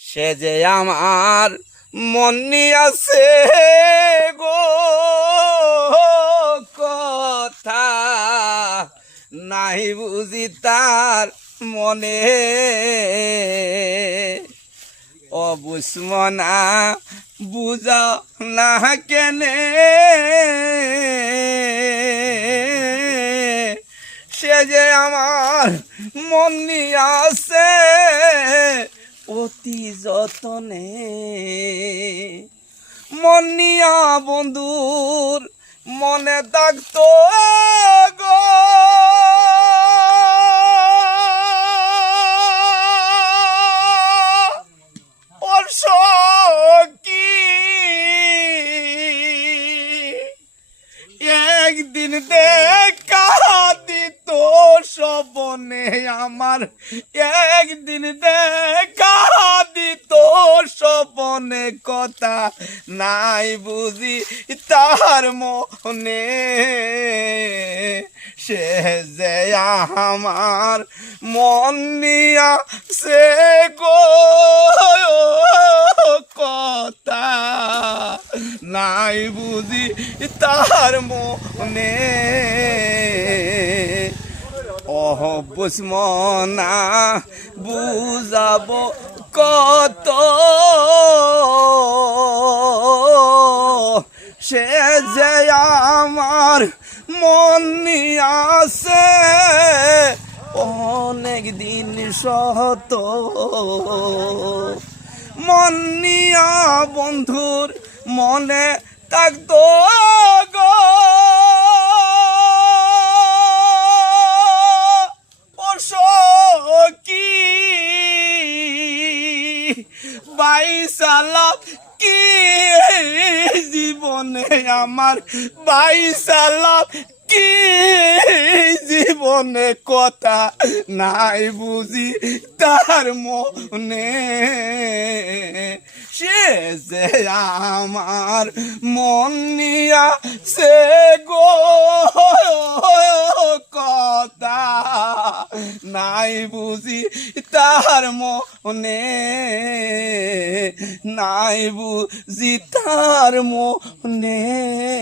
সে যে আমার মন নিয়াছে গো কথা নাই বুঝি তার মনে অবুসমনা বুঝা না কেনে সে যে আমার মন নিয়াছে অতি যতনে মন নিয়া বন্ধুর মনে থাকতো গো ওর সখী একদিন দেখা দিত স্বপনে আমার একদিন দেখা দিত স্বপনে কথা নাই বুঝি তার মনে সে যে আমার মন নিয়া সে গো কথা নাই বুঝি তার মনে বুঝমনা বুঝাবো কত সে যে আমার মন নিয়াছে অনেক দিন সহত মন নিয়া বন্ধুর মনে থাকতো গো সখী বাইসালা কি জীবনে আমার বাইসালা কি জীবনে কথা নাই বুঝি তার মনে সে যে আমার মন নিয়া সে গো কথা নাই বুঝি তার মনে নাই বুঝি তার মনে